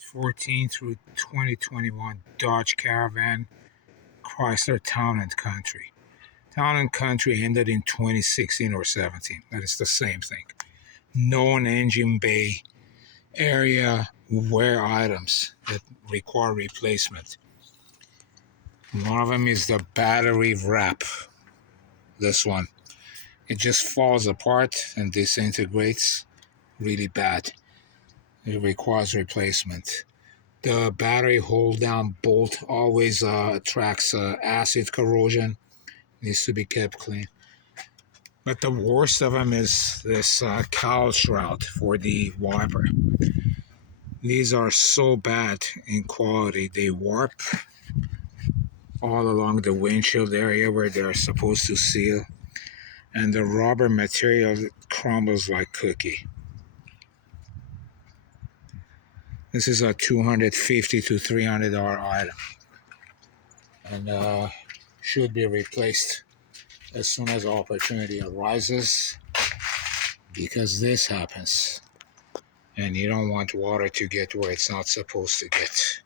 14 through 2021 Dodge Caravan-Chrysler Town and Country. Town and Country ended in 2016 or 17. That is the same thing. Known engine bay area wear items that require replacement. One of them is the battery wrap. This one. It just falls apart and disintegrates really bad. It requires replacement. The battery hold down bolt always attracts acid corrosion. Needs to be kept clean. But the worst of them is this cowl shroud for the wiper. These are so bad in quality. They warp all along the windshield area where they're supposed to seal. And the rubber material crumbles like cookie. This is a $250 to $300 item. And should be replaced as soon as opportunity arises, because this happens and you don't want water to get where it's not supposed to get.